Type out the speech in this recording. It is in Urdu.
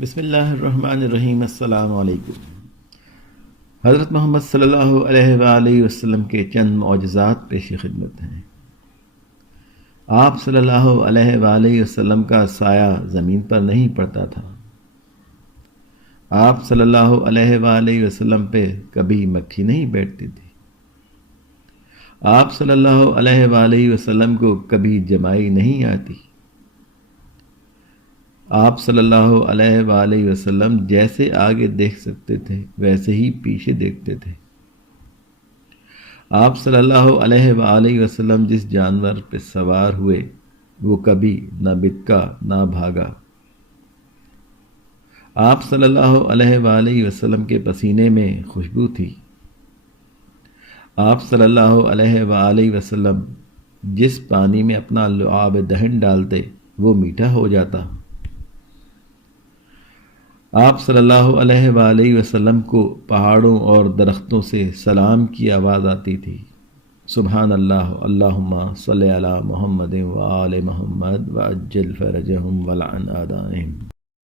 بسم اللہ الرحمن الرحیم۔ السلام علیکم۔ حضرت محمد صلی اللہ علیہ وآلہ وسلم کے چند معجزات پیش خدمت ہیں۔ آپ صلی اللہ علیہ وآلہ وسلم کا سایہ زمین پر نہیں پڑتا تھا۔ آپ صلی اللہ علیہ وآلہ وسلم پہ کبھی مکھی نہیں بیٹھتی تھی۔ آپ صلی اللہ علیہ وآلہ وسلم کو کبھی جمائی نہیں آتی۔ آپ صلی اللہ علیہ وآلہ وسلم جیسے آگے دیکھ سکتے تھے ویسے ہی پیچھے دیکھتے تھے۔ آپ صلی اللہ علیہ وآلہ وسلم جس جانور پہ سوار ہوئے وہ کبھی نہ بتکا نہ بھاگا۔ آپ صلی اللہ علیہ وآلہ وسلم کے پسینے میں خوشبو تھی۔ آپ صلی اللہ علیہ وآلہ وسلم جس پانی میں اپنا لعاب دہن ڈالتے وہ میٹھا ہو جاتا۔ آپ صلی اللہ علیہ وآلہ وسلم کو پہاڑوں اور درختوں سے سلام کی آواز آتی تھی۔ سبحان اللہ، اللہم صلی علی محمد وآل محمد وعجل فرجہم ولعن اعدائہم۔